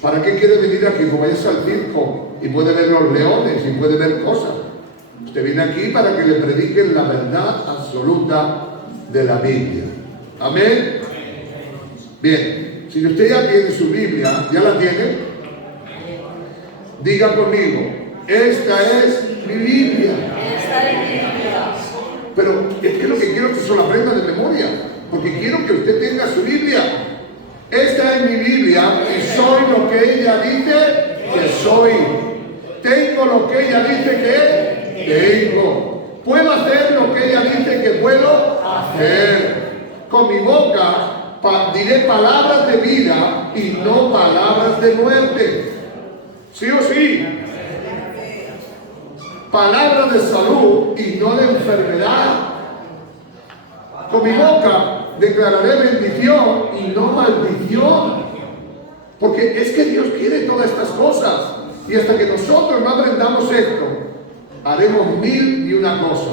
¿Para qué quiere venir aquí? Pues vaya al circo y puede ver los leones y puede ver cosas. Usted viene aquí para que le prediquen la verdad absoluta de la Biblia. ¿Amén? Bien, si usted ya tiene su Biblia, ¿ya la tiene? Diga conmigo, esta es mi Biblia. Esta es mi Biblia. Pero es que lo que quiero es que se lo aprenda de memoria, porque quiero que usted tenga su Biblia. Esta es mi Biblia y soy lo que ella dice que soy. Tengo lo que ella dice que tengo. Puedo hacer lo que ella dice que puedo hacer. Con mi boca diré palabras de vida y no palabras de muerte. ¿Sí o sí? Palabras de salud y no de enfermedad. Con mi boca declararé bendición y no maldición. Porque es que Dios quiere todas estas cosas. Y hasta que nosotros no aprendamos esto, haremos mil y una cosa.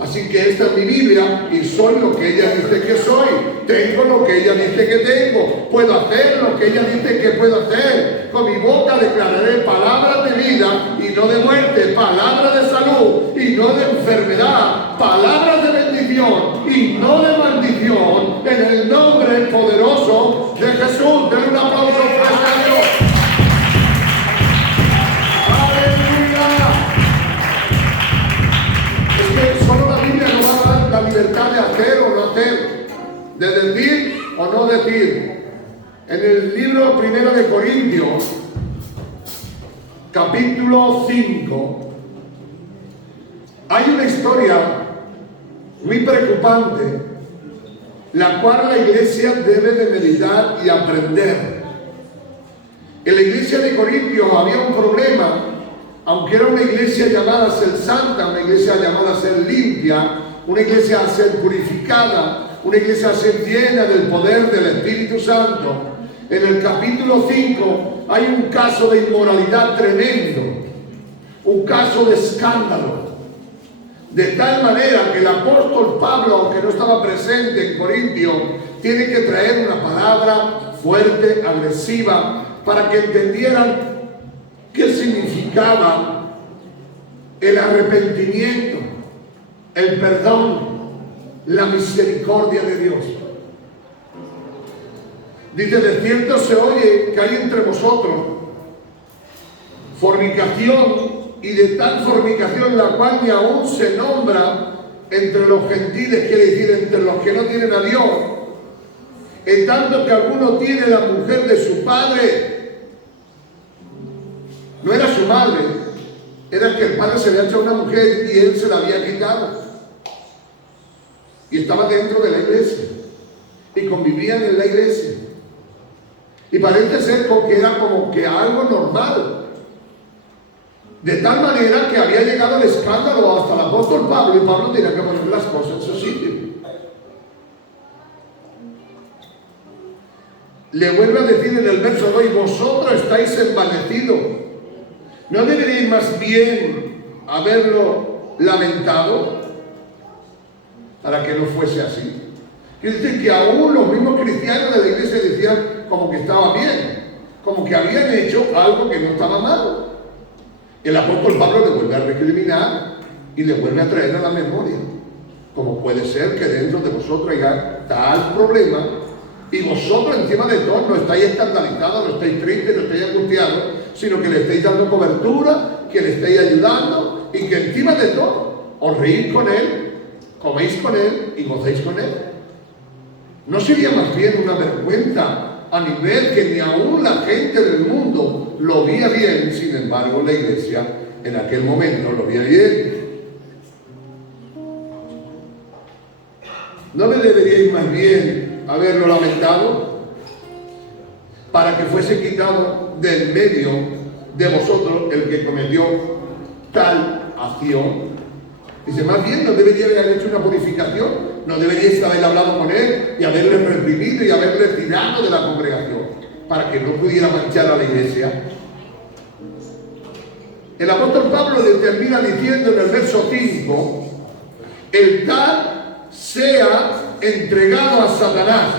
Así que esta es mi Biblia y soy lo que ella dice que soy. Tengo lo que ella dice que tengo. Puedo hacer lo que ella dice que puedo hacer. Con mi boca declararé palabras de vida y no de muerte. Palabras de salud y no de enfermedad. Palabras de bendición y no de maldición. En el nombre poderoso de Jesús. Den un aplauso fuerte a Dios. Solo la Biblia nos va a dar la libertad de hacer o no hacer, de decir o no decir. En el libro 1 de Corintios, capítulo 5, hay una historia muy preocupante, la cual la iglesia debe de meditar y aprender. En la iglesia de Corintios había un problema. Aunque era una iglesia llamada a ser santa, una iglesia llamada a ser limpia, una iglesia a ser purificada, una iglesia a ser llena del poder del Espíritu Santo, en el capítulo 5 hay un caso de inmoralidad tremendo, un caso de escándalo, de tal manera que el apóstol Pablo, aunque no estaba presente en Corintio, tiene que traer una palabra fuerte, agresiva, para que entendieran ¿qué significaba el arrepentimiento, el perdón, la misericordia de Dios? Dice, de cierto se oye que hay entre vosotros fornicación, y de tal fornicación la cual ni aún se nombra entre los gentiles, quiere decir entre los que no tienen a Dios, en tanto que alguno tiene la mujer de su padre. No era su madre, era que el padre se había hecho a una mujer y él se la había quitado. Y estaba dentro de la iglesia. Y convivían en la iglesia. Y parece ser que era como que algo normal. De tal manera que había llegado el escándalo hasta el apóstol Pablo, y Pablo tenía que poner las cosas en su sitio. Le vuelve a decir en el verso 2, y vosotros estáis envanecidos. ¿No deberíais más bien haberlo lamentado para que no fuese así? Quiere decir que aún los mismos cristianos de la iglesia decían como que estaba bien, como que habían hecho algo que no estaba mal. El apóstol Pablo le vuelve a recriminar y le vuelve a traer a la memoria. Como puede ser que dentro de vosotros haya tal problema y vosotros encima de todo no estáis escandalizados, no estáis tristes, no estáis angustiados, sino que le estáis dando cobertura, que le estáis ayudando y que encima de todo os reís con él, coméis con él y gocéis con él. ¿No sería más bien una vergüenza a nivel que ni aún la gente del mundo lo veía bien? Sin embargo, la iglesia en aquel momento lo veía bien. ¿No me deberíais más bien haberlo lamentado para que fuese quitado del medio de vosotros el que cometió tal acción? Dice, más bien no deberíais haber hecho una purificación, no deberíais haber hablado con él y haberle reprimido y haberle tirado de la congregación para que no pudiera manchar a la iglesia. El apóstol Pablo le termina diciendo en el verso 5, el tal sea entregado a Satanás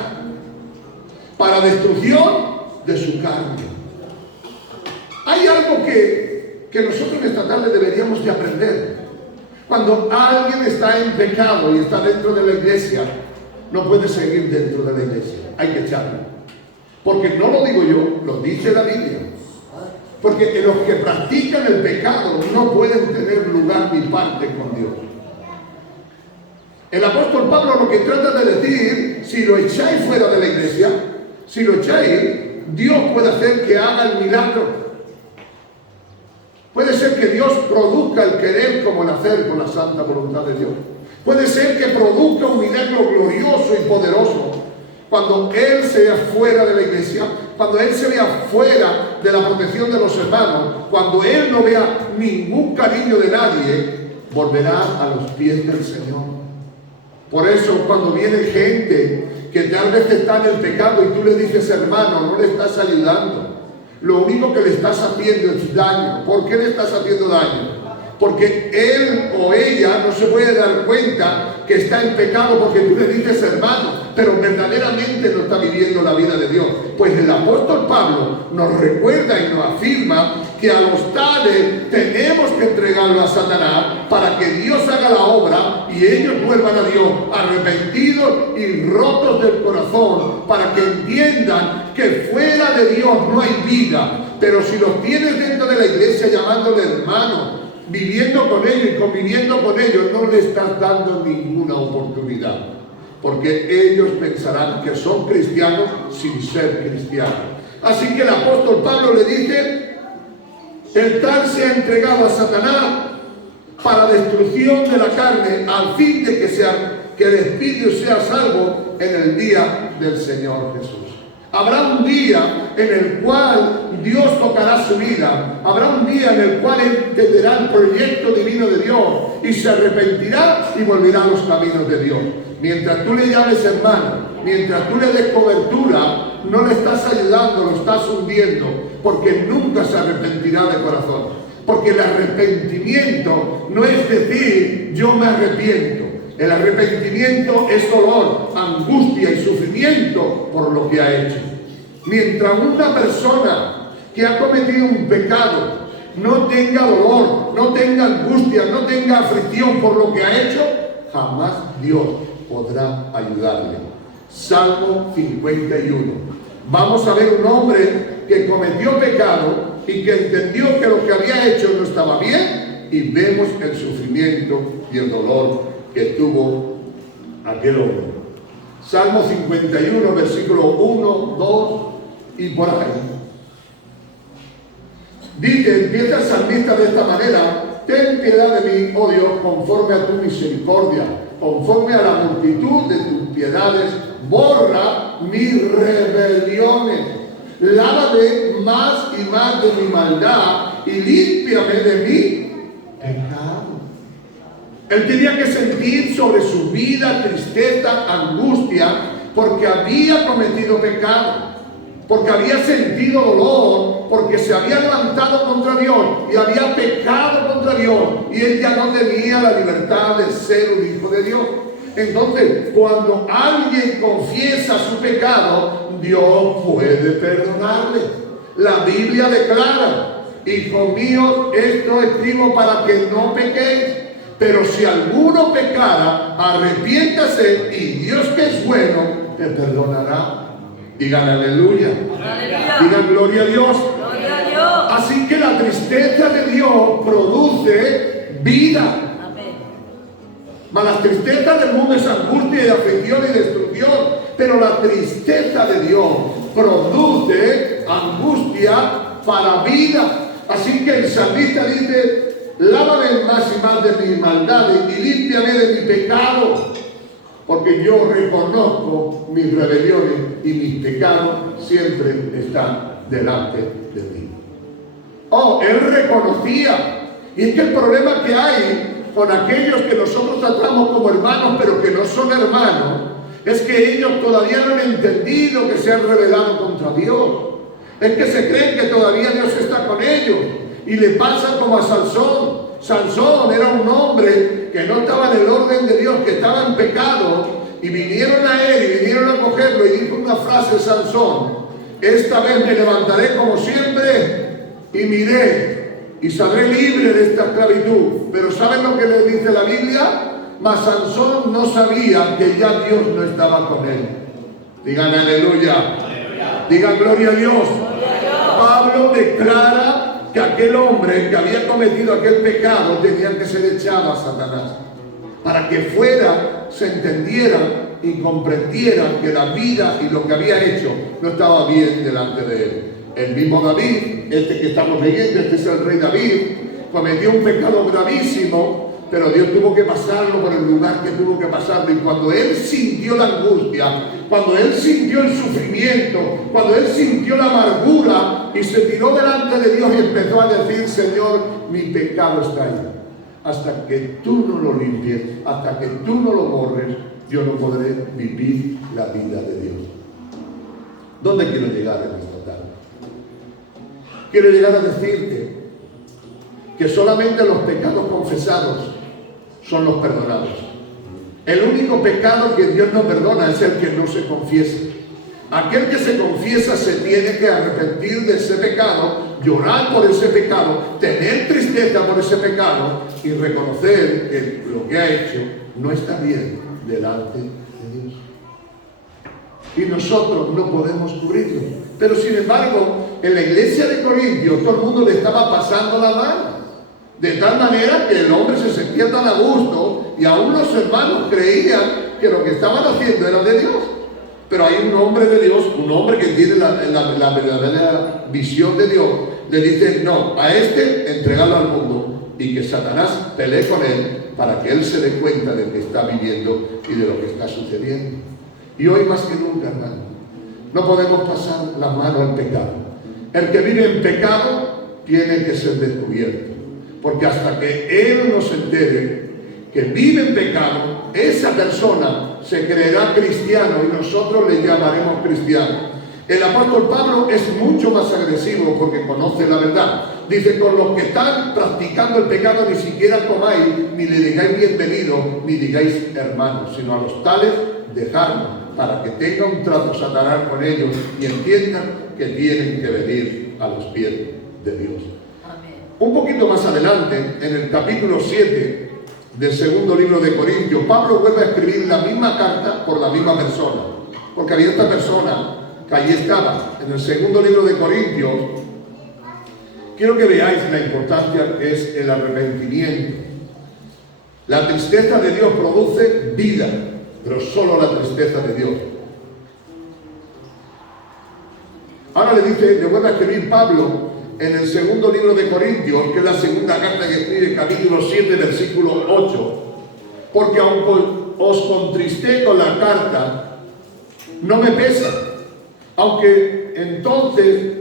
para destrucción de su carne. Hay algo que nosotros esta tarde deberíamos de aprender. Cuando alguien está en pecado y está dentro de la iglesia, no puede seguir dentro de la iglesia. Hay que echarlo. Porque no lo digo yo, lo dice la Biblia. Porque los que practican el pecado no pueden tener lugar ni parte con Dios. El apóstol Pablo lo que trata de decir, si lo echáis fuera de la iglesia, si lo echáis, Dios puede hacer que haga el milagro. Puede ser que Dios produzca el querer como el hacer con la santa voluntad de Dios. Puede ser que produzca un milagro glorioso y poderoso cuando Él se vea fuera de la iglesia, cuando Él se vea fuera de la protección de los hermanos, cuando Él no vea ningún cariño de nadie, volverá a los pies del Señor. Por eso cuando viene gente que tal vez está en el pecado y tú le dices, hermano, no le estás ayudando, lo único que le estás haciendo es daño. ¿Por qué le estás haciendo daño? Porque él o ella no se puede dar cuenta que está en pecado porque tú le dices hermano, pero verdaderamente no está viviendo la vida de Dios. Pues el apóstol Pablo nos recuerda y nos afirma que a los tales tenemos que entregarlo a Satanás para que Dios haga la obra y ellos vuelvan a Dios arrepentidos y rotos del corazón, para que entiendan que fuera de Dios no hay vida. Pero si los tienes dentro de la iglesia llamándole hermano, viviendo con ellos y conviviendo con ellos, no le estás dando ninguna oportunidad, porque ellos pensarán que son cristianos sin ser cristianos. Así que el apóstol Pablo le dice, el tal se ha entregado a Satanás para destrucción de la carne, al fin de que el espíritu sea salvo en el día del Señor Jesús. Habrá un día en el cual Dios tocará su vida. Habrá un día en el cual entenderá el proyecto divino de Dios y se arrepentirá y volverá a los caminos de Dios. Mientras tú le llames hermano, mientras tú le des cobertura, no le estás ayudando, lo estás hundiendo, porque nunca se arrepentirá de corazón. Porque el arrepentimiento no es decir yo me arrepiento. El arrepentimiento es dolor, angustia y sufrimiento por lo que ha hecho. Mientras una persona que ha cometido un pecado no tenga dolor, no tenga angustia, no tenga aflicción por lo que ha hecho, jamás Dios podrá ayudarle. Salmo 51. Vamos a ver un hombre que cometió pecado y que entendió que lo que había hecho no estaba bien, y vemos el sufrimiento y el dolor que tuvo aquel hombre. Salmo 51, versículo 1, 2 y por ahí. Dice, empieza el salmista de esta manera: ten piedad de mí, oh Dios, conforme a tu misericordia, conforme a la multitud de tus piedades, borra mis rebeliones, lávame más y más de mi maldad y límpiame de mi pecado. Él tenía que sentir sobre su vida tristeza, angustia, porque había cometido pecado, porque había sentido dolor, porque se había levantado contra Dios y había pecado contra Dios, y él ya no tenía la libertad de ser un hijo de Dios. Entonces, cuando alguien confiesa su pecado, Dios puede perdonarle. La Biblia declara: hijo mío, esto escribo para que no pequéis. Pero si alguno pecara, arrepiéntase, y Dios, que es bueno, te perdonará. Digan aleluya. Aleluya. Digan gloria a Dios. Gloria a Dios. Así que la tristeza de Dios produce vida. Amén. Mas la tristeza del mundo es angustia y aflicción y destrucción. Pero la tristeza de Dios produce angustia para vida. Así que el salmista dice: lávame más y más de mis maldades y límpiame de mi pecado, porque yo reconozco mis rebeliones y mis pecados siempre están delante de mí. Oh, él reconocía. Y es que el problema que hay con aquellos que nosotros tratamos como hermanos pero que no son hermanos, es que ellos todavía no han entendido que se han rebelado contra Dios. Es que se creen que todavía Dios está con ellos. Y le pasa como a Sansón. Sansón era un hombre que no estaba en el orden de Dios, que estaba en pecado, y vinieron a él y vinieron a cogerlo, y dijo una frase Sansón: esta vez me levantaré como siempre y miré y saldré libre de esta esclavitud. Pero ¿saben lo que le dice la Biblia? Mas Sansón no sabía que ya Dios no estaba con él. Digan aleluya. Digan gloria a Dios. Pablo declara que aquel hombre que había cometido aquel pecado tenía que ser echado a Satanás, para que fuera, se entendiera y comprendiera que la vida y lo que había hecho no estaba bien delante de él. El mismo David, este que estamos leyendo, este es el rey David, cometió un pecado gravísimo, pero Dios tuvo que pasarlo por el lugar que tuvo que pasarlo. Y cuando él sintió la angustia, cuando él sintió el sufrimiento, cuando él sintió la amargura y se tiró delante de Dios y empezó a decir: Señor, mi pecado está ahí. Hasta que tú no lo limpies, hasta que tú no lo borres, yo no podré vivir la vida de Dios. ¿Dónde quiero llegar en esta tarde? Quiero llegar a decirte que solamente los pecados confesados son los perdonados. El único pecado que Dios no perdona es el que no se confiesa. Aquel que se confiesa se tiene que arrepentir de ese pecado, llorar por ese pecado, tener tristeza por ese pecado y reconocer que lo que ha hecho no está bien delante de Dios. Y nosotros no podemos cubrirlo. Pero sin embargo, en la iglesia de Corintios todo el mundo le estaba pasando la mano. De tal manera que el hombre se sentía tan a gusto y aún los hermanos creían que lo que estaban haciendo era de Dios. Pero hay un hombre de Dios, un hombre que tiene la verdadera visión de Dios, le dice: no, a este entregalo al mundo y que Satanás pelee con él para que él se dé cuenta de lo que está viviendo y de lo que está sucediendo. Y hoy más que nunca, hermano, no podemos pasar la mano al pecado. El que vive en pecado tiene que ser descubierto. Porque hasta que él no se entere que vive en pecado, esa persona se creerá cristiano y nosotros le llamaremos cristiano. El apóstol Pablo es mucho más agresivo porque conoce la verdad. Dice: con los que están practicando el pecado ni siquiera comáis, ni le digáis bienvenido, ni digáis hermanos, sino a los tales dejadlos, para que tenga un trato Satanás con ellos y entiendan que tienen que venir a los pies de Dios. Un poquito más adelante, en el capítulo 7 del segundo libro de Corintios, Pablo vuelve a escribir la misma carta por la misma persona, porque había esta persona que allí estaba. En el segundo libro de Corintios, quiero que veáis la importancia que es el arrepentimiento. La tristeza de Dios produce vida, pero solo la tristeza de Dios. Ahora le vuelve a escribir Pablo en el segundo libro de Corintios, que es la segunda carta que escribe, capítulo 7, versículo 8. Porque aunque os contristé con la carta, no me pesa. Aunque entonces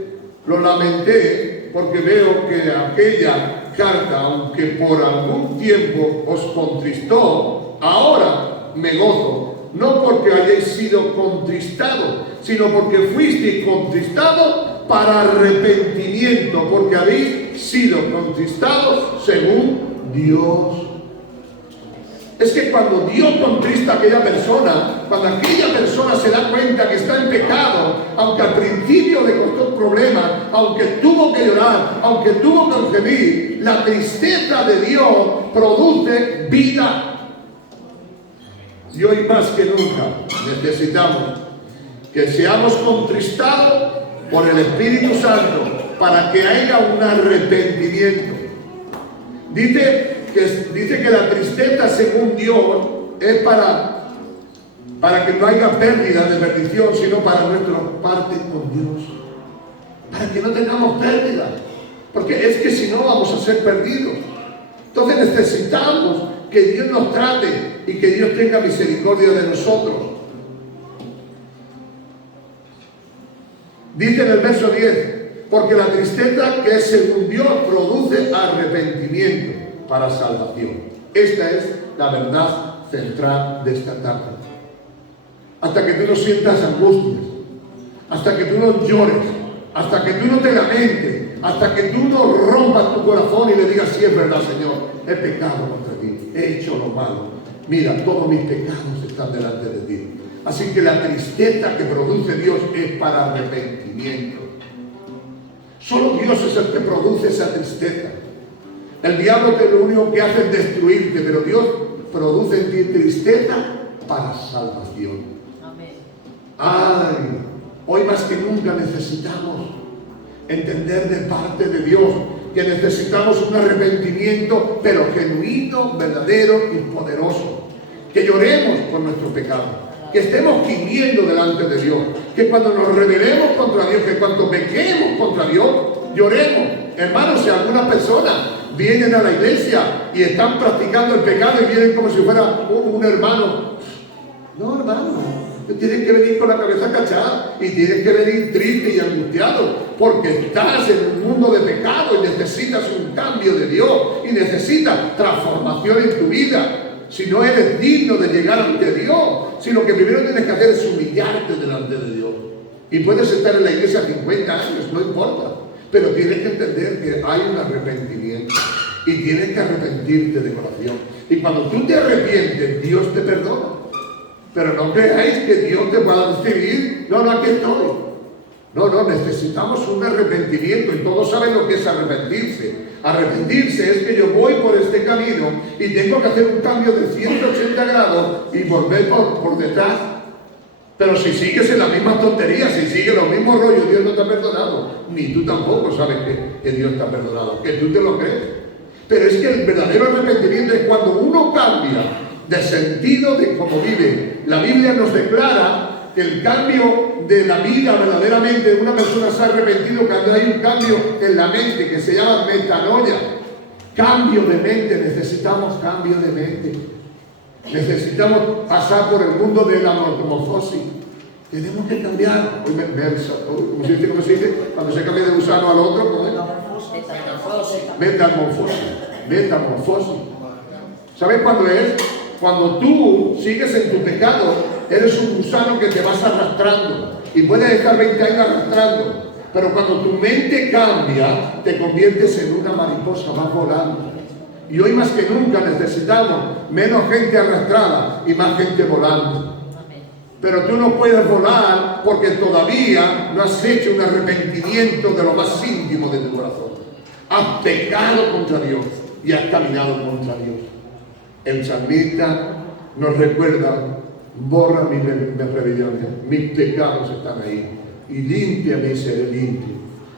lo lamenté, porque veo que aquella carta, aunque por algún tiempo os contristó, ahora me gozo. No porque hayáis sido contristados, sino porque fuisteis contristados para arrepentimiento, porque habéis sido contristados según Dios. Es que cuando Dios contrista a aquella persona, cuando aquella persona se da cuenta que está en pecado, aunque al principio le costó problemas, aunque tuvo que llorar, aunque tuvo que gemir, la tristeza de Dios produce vida. Y hoy más que nunca necesitamos que seamos contristados por el Espíritu Santo para que haya un arrepentimiento. Dice que la tristeza según Dios es para que no haya pérdida de bendición, sino para nuestra parte con Dios, para que no tengamos pérdida, porque es que si no vamos a ser perdidos. Entonces necesitamos que Dios nos trate y que Dios tenga misericordia de nosotros. Dice en el verso 10: porque la tristeza que es según Dios produce arrepentimiento para salvación. Esta es la verdad central de esta tarde. Hasta que tú no sientas angustias, hasta que tú no llores, hasta que tú no te lamentes, hasta que tú no rompas tu corazón y le digas: sí, es verdad, Señor, he pecado contra ti, he hecho lo malo, mira, todos mis pecados están delante de ti. Así que la tristeza que produce Dios es para arrepentir. arrepentimiento. Solo Dios es el que produce esa tristeza. El diablo lo único que hace es destruirte, pero Dios produce en ti tristeza para salvación. Amén. Ay, hoy más que nunca necesitamos entender de parte de Dios que necesitamos un arrepentimiento, pero genuino, verdadero y poderoso. Que lloremos por nuestro pecado, que estemos gimiendo delante de Dios, que cuando nos rebelemos contra Dios, que cuando pequemos contra Dios, lloremos. Hermanos, si algunas personas vienen a la iglesia y están practicando el pecado y vienen como si fuera un hermano, no, hermano. Tienes que venir con la cabeza cachada y tienes que venir triste y angustiado porque estás en un mundo de pecado y necesitas un cambio de Dios y necesitas transformación en tu vida. Si no eres digno de llegar ante Dios, si lo que primero tienes que hacer es humillarte delante de Dios. Y puedes estar en la iglesia 50 años, no importa, pero tienes que entender que hay un arrepentimiento y tienes que arrepentirte de corazón. Y cuando tú te arrepientes, Dios te perdona. Pero no creáis que Dios te pueda decir, no, aquí estoy. No, necesitamos un arrepentimiento y todos saben lo que es arrepentirse. Arrepentirse es que yo voy por este camino y tengo que hacer un cambio de 180 grados y volver por detrás. Pero si sigues en las mismas tonterías, si sigues los mismos rollos, Dios no te ha perdonado. Ni tú tampoco sabes que Dios te ha perdonado, que tú te lo crees. Pero es que el verdadero arrepentimiento es cuando uno cambia de sentido de cómo vive. La Biblia nos declara que el cambio de la vida verdaderamente de una persona se ha arrepentido cuando hay un cambio en la mente que se llama metanoia. Cambio de mente, necesitamos cambio de mente. Necesitamos pasar por el mundo de la metamorfosis. Tenemos que cambiar. ¿Cómo se dice? Cuando se cambia de gusano al otro, ¿cómo es? Metamorfosis. ¿Sabes cuándo es? Cuando tú sigues en tu pecado, eres un gusano que te vas arrastrando y puedes estar 20 años arrastrando, pero cuando tu mente cambia, te conviertes en una mariposa, vas volando. Y hoy más que nunca necesitamos menos gente arrastrada y más gente volando. Pero tú no puedes volar porque todavía no has hecho un arrepentimiento de lo más íntimo de tu corazón. Has pecado contra Dios y has caminado contra Dios. El salmista nos recuerda, borra mis rebeliones, mis pecados están ahí, y límpiame y seré limpio.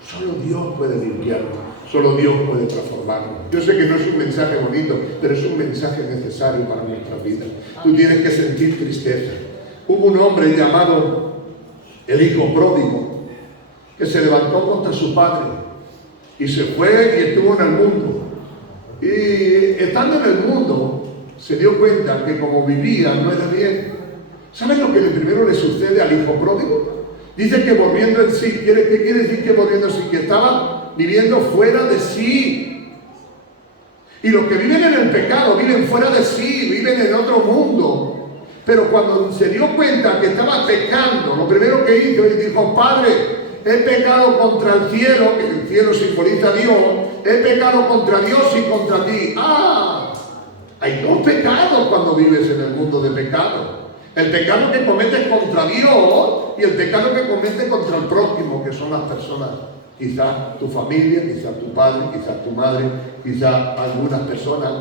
Solo Dios puede limpiarnos, solo Dios puede transformarnos. Yo sé que no es un mensaje bonito, pero es un mensaje necesario para nuestra vida. Tú tienes que sentir tristeza. Hubo un hombre llamado el hijo pródigo, que se levantó contra su padre, y se fue y estuvo en el mundo. Y estando en el mundo, se dio cuenta que como vivía no era bien. ¿Saben lo que primero le sucede al hijo pródigo? Dice que volviendo en sí. ¿Qué quiere decir que volviendo en sí? Que estaba viviendo fuera de sí. Y los que viven en el pecado viven fuera de sí, viven en otro mundo. Pero cuando se dio cuenta que estaba pecando, lo primero que hizo, y dijo, Padre, he pecado contra el cielo, que el cielo simboliza a Dios, he pecado contra Dios y contra ti. Hay dos pecados cuando vives en el mundo de pecado. El pecado que cometes contra Dios y el pecado que cometes contra el prójimo, que son las personas. Quizás tu familia, quizás tu padre, quizás tu madre, quizás algunas personas.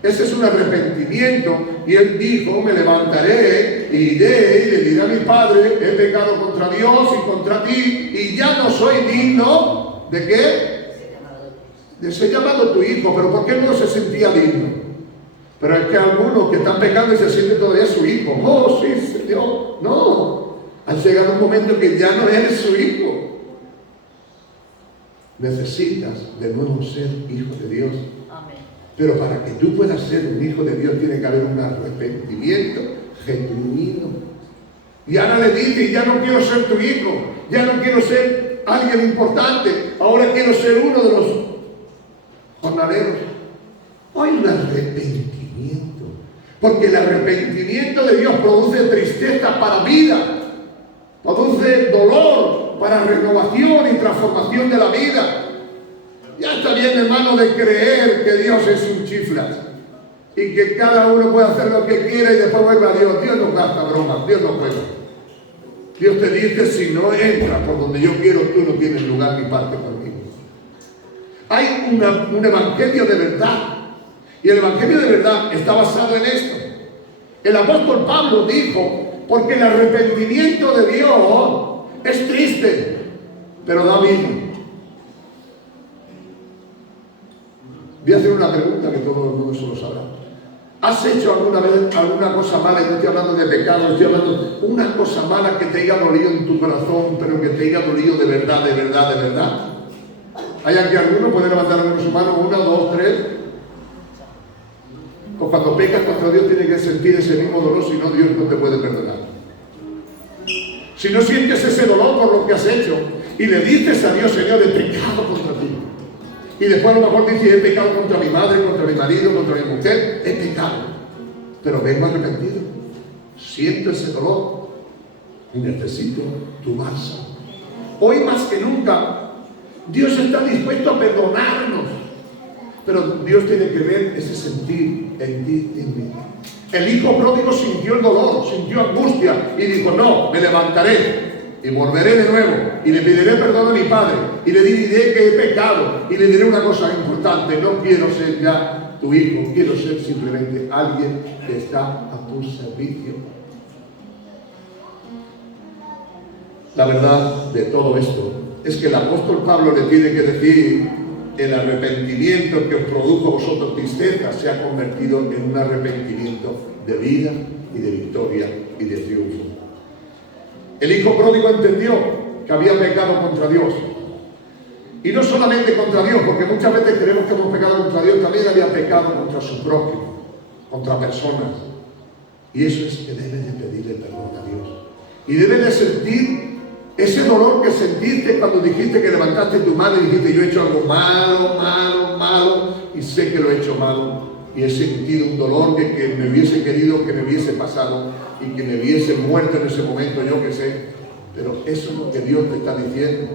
Ese es un arrepentimiento. Y él dijo, me levantaré, iré y le diré a mi padre, he pecado contra Dios y contra ti, y ya no soy digno, ¿de qué? De ser llamado tu hijo. Pero ¿por qué no se sentía digno? Pero es que algunos que están pecando y se sienten todavía su hijo. Oh, sí, Señor. No. Ha llegado un momento que ya no eres su hijo. Necesitas de nuevo ser hijo de Dios. Amén. Pero para que tú puedas ser un hijo de Dios tiene que haber un arrepentimiento genuino. Y ahora le dice, ya no quiero ser tu hijo, ya no quiero ser alguien importante, ahora quiero ser uno de los jornaleros. Hay un arrepentimiento. Porque el arrepentimiento de Dios produce tristeza para vida, produce dolor para renovación y transformación de la vida. Ya está bien, hermano, de creer que Dios es un chiflas y que cada uno puede hacer lo que quiera y después vuelve a Dios. Dios no gasta bromas, Dios no puede. Dios te dice, si no entras por donde yo quiero, tú no tienes lugar ni parte conmigo. Hay un evangelio de verdad. Y el evangelio de verdad está basado en esto. El apóstol Pablo dijo, porque el arrepentimiento de Dios es triste, pero da vida. Voy a hacer una pregunta que todo el mundo se lo sabrá. ¿Has hecho alguna vez alguna cosa mala? Y no estoy hablando de pecado, estoy hablando de una cosa mala que te haya dolido en tu corazón, pero que te haya dolido de verdad, de verdad, de verdad. ¿Hay aquí alguno? ¿Puede levantar su mano? 1, 2, 3. O cuando pecas contra Dios tienes que sentir ese mismo dolor, si no, Dios no te puede perdonar. Si no sientes ese dolor por lo que has hecho y le dices a Dios, Señor, he pecado contra ti. Y después a lo mejor dices, he pecado contra mi madre, contra mi marido, contra mi mujer, he pecado. Pero vengo arrepentido. Siento ese dolor y necesito tu bálsamo. Hoy más que nunca, Dios está dispuesto a perdonarnos. Pero Dios tiene que ver ese sentir en ti y en mí. El hijo pródigo sintió el dolor, sintió angustia y dijo, no, me levantaré y volveré de nuevo y le pediré perdón a mi padre y le diré que he pecado y le diré una cosa importante, no quiero ser ya tu hijo, quiero ser simplemente alguien que está a tu servicio. La verdad de todo esto es que el apóstol Pablo le tiene que decir, el arrepentimiento que os produjo a vosotros tristeza se ha convertido en un arrepentimiento de vida y de victoria y de triunfo. El hijo pródigo entendió que había pecado contra Dios. Y no solamente contra Dios, porque muchas veces creemos que hemos pecado contra Dios, también había pecado contra su prójimo, contra personas. Y eso es que debe de pedirle perdón a Dios. Y debe de sentir ese dolor que sentiste cuando dijiste que levantaste tu mano y dijiste, yo he hecho algo malo, malo, malo, y sé que lo he hecho malo. Y he sentido un dolor que me hubiese querido que me hubiese pasado y que me hubiese muerto en ese momento, yo que sé. Pero eso es lo que Dios te está diciendo.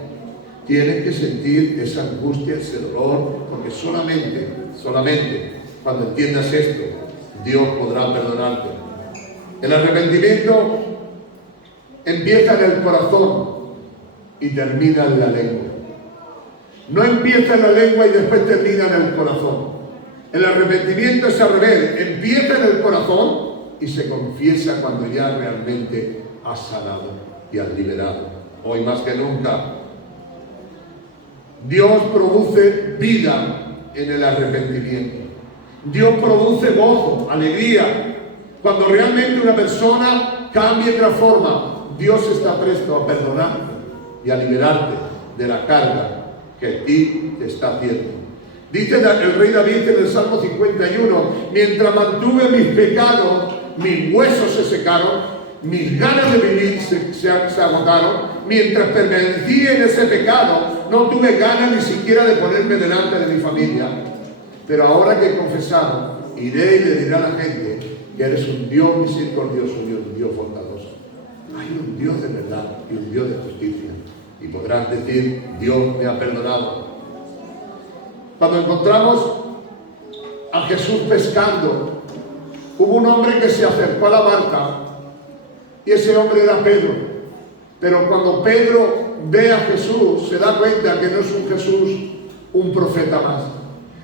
Tienes que sentir esa angustia, ese dolor, porque solamente cuando entiendas esto, Dios podrá perdonarte. El arrepentimiento empieza en el corazón y termina en la lengua. No empieza en la lengua y después termina en el corazón. El arrepentimiento es al revés, empieza en el corazón y se confiesa cuando ya realmente has sanado y has liberado. Hoy más que nunca, Dios produce vida en el arrepentimiento. Dios produce gozo, alegría. Cuando realmente una persona cambia y transforma, Dios está presto a perdonarte y a liberarte de la carga que a ti te está haciendo. Dice el rey David en el Salmo 51, mientras mantuve mis pecados, mis huesos se secaron, mis ganas de vivir se agotaron. Mientras permanecí en ese pecado, no tuve ganas ni siquiera de ponerme delante de mi familia. Pero ahora que he confesado, iré y le diré a la gente que eres un Dios misericordioso y un Dios bondadoso. Hay un Dios de verdad y un Dios de justicia. Y podrás decir, Dios me ha perdonado. Cuando encontramos a Jesús pescando, hubo un hombre que se acercó a la barca y ese hombre era Pedro. Pero cuando Pedro ve a Jesús, se da cuenta que no es un Jesús, un profeta más.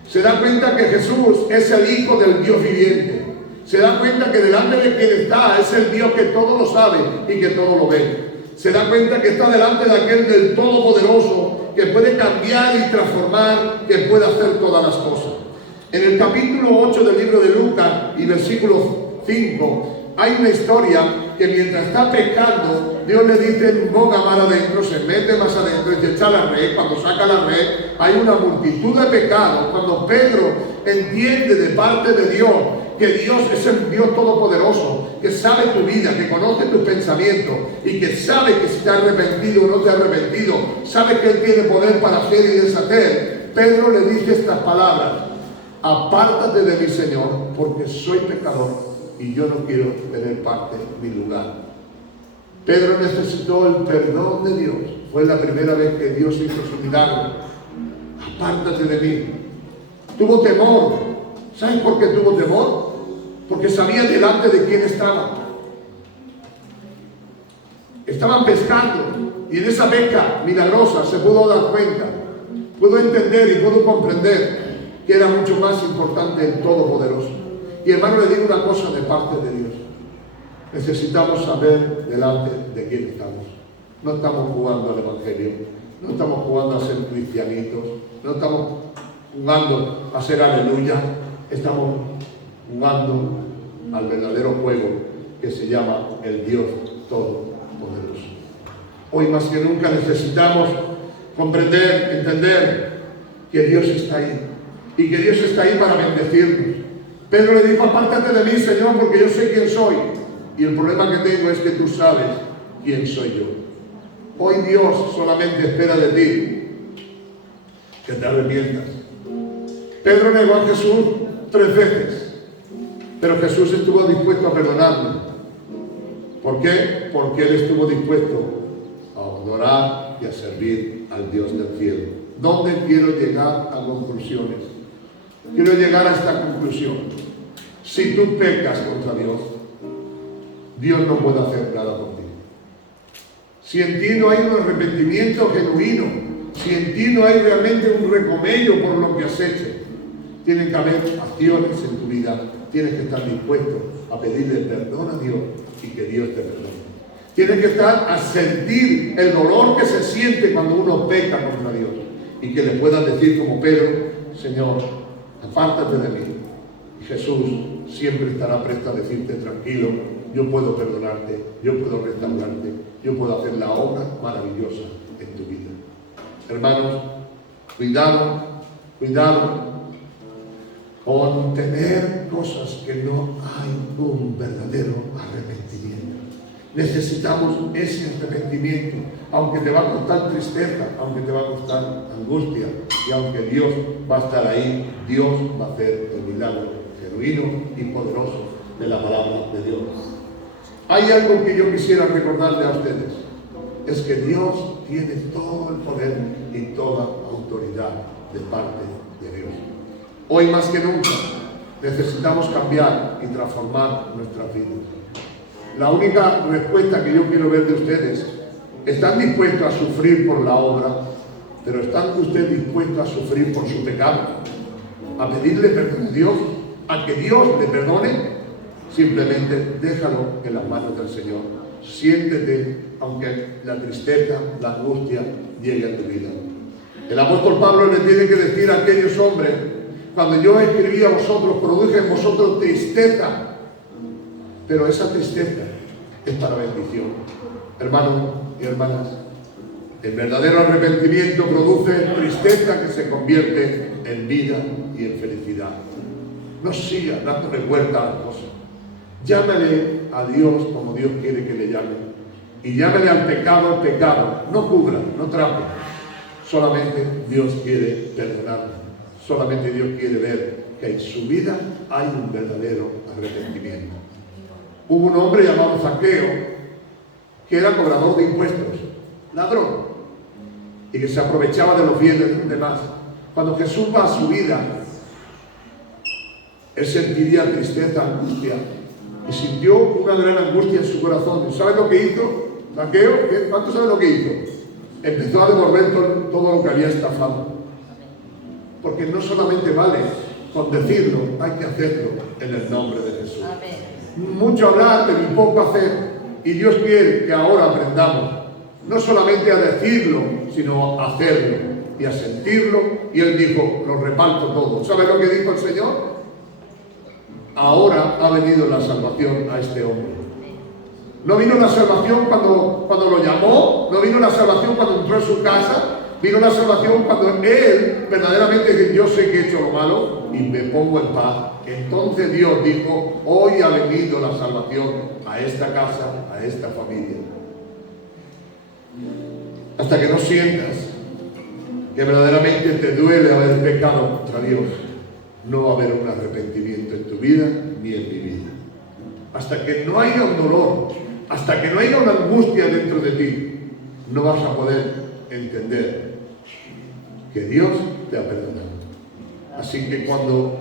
Se da cuenta que Jesús es el Hijo del Dios viviente. Se da cuenta que delante de quien está es el Dios que todo lo sabe y que todo lo ve. Se da cuenta que está delante de aquel del Todopoderoso que puede cambiar y transformar, que puede hacer todas las cosas. En el capítulo 8 del libro de Lucas y versículo 5 hay una historia que mientras está pescando, Dios le dice, ponga mar adentro, se mete más adentro y se echa la red. Cuando saca la red hay una multitud de pecados. Cuando Pedro entiende de parte de Dios que Dios es el Dios todopoderoso, que sabe tu vida, que conoce tus pensamientos y que sabe que si te has arrepentido o no te has arrepentido, sabe que Él tiene poder para hacer y deshacer, Pedro le dice estas palabras: apártate de mí, Señor, porque soy pecador y yo no quiero tener parte ni lugar. Pedro necesitó el perdón de Dios. Fue la primera vez que Dios hizo su milagro. Apártate de mí. Tuvo temor. ¿Saben por qué tuvo temor? Porque sabía delante de quién estaba. Estaban pescando y en esa pesca milagrosa se pudo dar cuenta, pudo entender y pudo comprender que era mucho más importante el Todopoderoso. Y hermano, le digo una cosa de parte de Dios. Necesitamos saber delante de quién estamos. No estamos jugando al Evangelio, no estamos jugando a ser cristianitos, no estamos jugando a ser aleluya, estamos jugando al verdadero juego que se llama el Dios Todopoderoso. Hoy más que nunca necesitamos comprender, entender que Dios está ahí y que Dios está ahí para bendecirnos. Pedro le dijo: apártate de mí, Señor, porque yo sé quién soy, y el problema que tengo es que tú sabes quién soy yo. Hoy Dios solamente espera de ti que te arrepientas. Pedro negó a Jesús 3 veces, pero Jesús estuvo dispuesto a perdonarle. ¿Por qué? Porque él estuvo dispuesto a adorar y a servir al Dios del cielo. ¿Dónde quiero llegar a conclusiones? Quiero llegar a esta conclusión. Si tú pecas contra Dios, Dios no puede hacer nada por ti. Si en ti no hay un arrepentimiento genuino, si en ti no hay realmente un recomello por lo que has hecho, tienen que haber acciones en tu vida. Tienes que estar dispuesto a pedirle perdón a Dios y que Dios te perdone. Tienes que estar a sentir el dolor que se siente cuando uno peca contra Dios y que le puedas decir como Pedro: Señor, apártate de mí. Y Jesús siempre estará presto a decirte: tranquilo, yo puedo perdonarte, yo puedo restaurarte, yo puedo hacer la obra maravillosa en tu vida. Hermanos, cuidado, cuidado con tener cosas que no hay un verdadero arrepentimiento. Necesitamos ese arrepentimiento, aunque te va a costar tristeza, aunque te va a costar angustia, y aunque Dios va a estar ahí, Dios va a hacer el milagro genuino y poderoso de la palabra de Dios. Hay algo que yo quisiera recordarle a ustedes, es que Dios tiene todo el poder y toda autoridad de parte de Dios. Hoy más que nunca necesitamos cambiar y transformar nuestras vidas. La única respuesta que yo quiero ver de ustedes: ¿están dispuestos a sufrir por la obra? Pero ¿están ustedes dispuestos a sufrir por su pecado? ¿A pedirle perdón a Dios? ¿A que Dios le perdone? Simplemente déjalo en las manos del Señor. Siéntete, aunque la tristeza, la angustia llegue a tu vida. El apóstol Pablo le tiene que decir a aquellos hombres: cuando yo escribí a vosotros, produje en vosotros tristeza, pero esa tristeza es para bendición. Hermanos y hermanas, el verdadero arrepentimiento produce tristeza que se convierte en vida y en felicidad. No siga dándole vuelta a las cosas. Llámale a Dios como Dios quiere que le llame. Y llámale al pecado pecado. No cubra, no trape. Solamente Dios quiere perdonarle. Solamente Dios quiere ver que en su vida hay un verdadero arrepentimiento. Hubo un hombre llamado Zaqueo, que era cobrador de impuestos, ladrón, y que se aprovechaba de los bienes de los demás. Cuando Jesús va a su vida, él sentiría tristeza, angustia, y sintió una gran angustia en su corazón. ¿Sabe lo que hizo Zaqueo? ¿Cuánto sabe lo que hizo? Empezó a devolver todo lo que había estafado. Porque no solamente vale con decirlo, hay que hacerlo en el nombre de Jesús. Amén. Mucho hablar, pero poco hacer. Y Dios quiere que ahora aprendamos no solamente a decirlo, sino a hacerlo y a sentirlo. Y Él dijo: lo reparto todo. ¿Sabe lo que dijo el Señor? Ahora ha venido la salvación a este hombre. No vino la salvación cuando lo llamó, no vino la salvación cuando entró en su casa. Vino la salvación cuando Él verdaderamente dice: yo sé que he hecho lo malo y me pongo en paz. Entonces Dios dijo: hoy ha venido la salvación a esta casa, a esta familia. Hasta que no sientas que verdaderamente te duele haber pecado contra Dios, no va a haber un arrepentimiento en tu vida ni en mi vida. Hasta que no haya un dolor, hasta que no haya una angustia dentro de ti, no vas a poder entender que Dios te ha perdonado. Así que cuando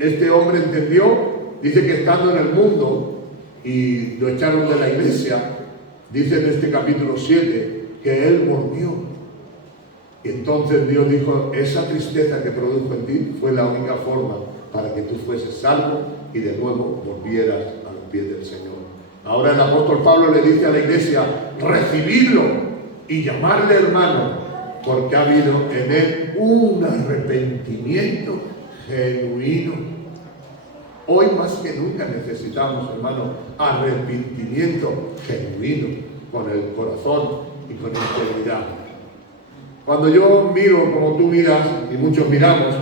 este hombre entendió, dice que estando en el mundo y lo echaron de la iglesia, Dice en este capítulo 7 que él volvió. Y entonces Dios dijo, esa tristeza que produjo en ti fue la única forma para que tú fueses salvo y de nuevo volvieras a los pies del Señor. Ahora el apóstol Pablo le dice a la iglesia, recibidlo y llamarle hermano, porque ha habido en él un arrepentimiento genuino. Hoy más que nunca necesitamos, hermano, arrepentimiento genuino, con el corazón y con integridad. Cuando yo miro como tú miras, y muchos miramos,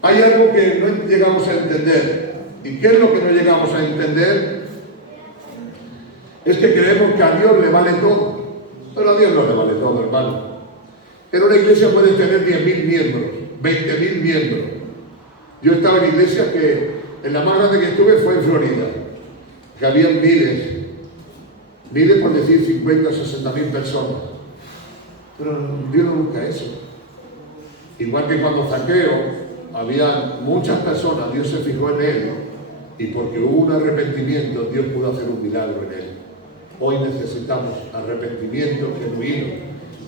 hay algo que no llegamos a entender. ¿Y qué es lo que no llegamos a entender? Es que creemos que a Dios le vale todo. Pero a Dios no le vale todo, hermano. En una iglesia puede tener 10.000 miembros, 20.000 miembros. Yo estaba en iglesias que, en la más grande que estuve fue en Florida, que habían miles por decir 50, 60.000 personas. Pero Dios no busca eso. Igual que cuando Zaqueo, había muchas personas, Dios se fijó en él, y porque hubo un arrepentimiento, Dios pudo hacer un milagro en él. Hoy necesitamos arrepentimiento genuino,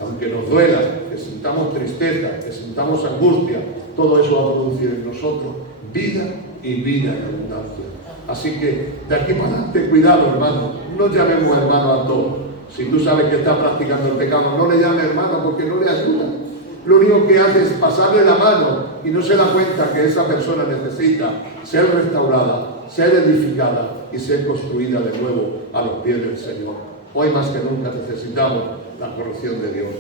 aunque nos duela, que sintamos tristeza, que sintamos angustia, todo eso va a producir en nosotros vida y vida en abundancia. Así que de aquí para adelante, cuidado, hermano, no llamemos hermano a todos. Si tú sabes que está practicando el pecado, no le llames hermano porque no le ayuda. Lo único que hace es pasarle la mano y no se da cuenta que esa persona necesita ser restaurada, ser edificada y ser construida de nuevo a los pies del Señor. Hoy más que nunca necesitamos la corrección de Dios.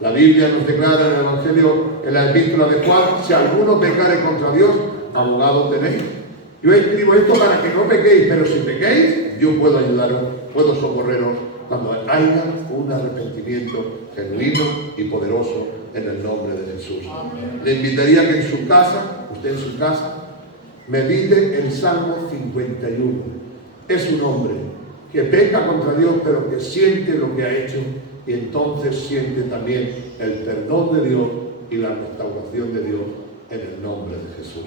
La Biblia nos declara en el Evangelio, en la epístola de Juan, si alguno pecare contra Dios, abogado tenéis. Yo escribo esto para que no pequéis, pero si pequéis, yo puedo ayudaros, puedo socorreros cuando haya un arrepentimiento genuino y poderoso en el nombre de Jesús. Le invitaría que en su casa, usted en su casa, medite el Salmo 51. Es un hombre que peca contra Dios, pero que siente lo que ha hecho y entonces siente también el perdón de Dios y la restauración de Dios en el nombre de Jesús.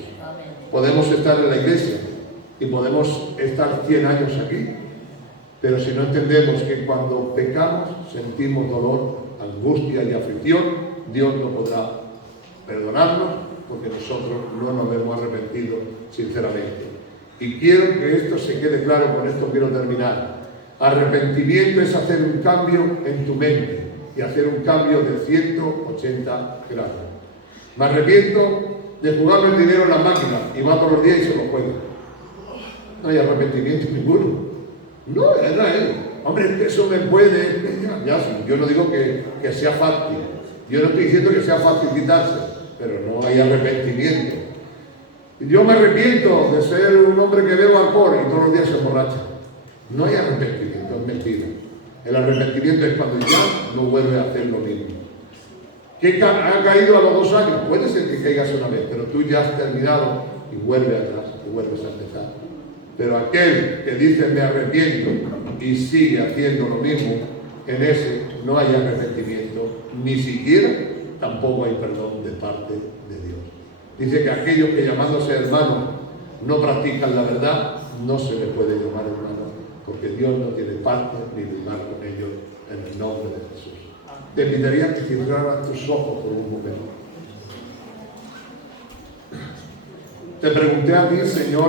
Podemos estar en la iglesia y podemos estar 100 años aquí, pero si no entendemos que cuando pecamos sentimos dolor, angustia y aflicción, Dios no podrá perdonarnos porque nosotros no nos hemos arrepentido sinceramente. Y quiero que esto se quede claro, con esto quiero terminar. Arrepentimiento es hacer un cambio en tu mente y hacer un cambio de 180 grados. Me arrepiento de jugarme el dinero en la máquina y va todos los días y se lo juega. No hay arrepentimiento ninguno. No, era él. Hombre, eso me puede. Ya, sí. Yo no digo que sea fácil. Yo no estoy diciendo que sea fácil quitarse, pero no hay arrepentimiento. Yo me arrepiento de ser un hombre que bebe alcohol y todos los días se emborracha. No hay arrepentimiento, es mentira. El arrepentimiento es cuando ya no vuelve a hacer lo mismo. ¿Que ha caído a los 2 años? Puede ser que caigas una vez, pero tú ya has terminado y vuelve atrás, y vuelves a empezar. Pero aquel que dice me arrepiento y sigue haciendo lo mismo, en ese no hay arrepentimiento, ni siquiera tampoco hay perdón de parte de Dios. Dice que aquellos que llamándose hermanos no practican la verdad, no se les puede llamar hermanos, porque Dios no tiene parte ni lugar con ellos en el nombre de Jesús. Te invitaría a que cerraras tus ojos por un momento. Te pregunté a ti, Señor,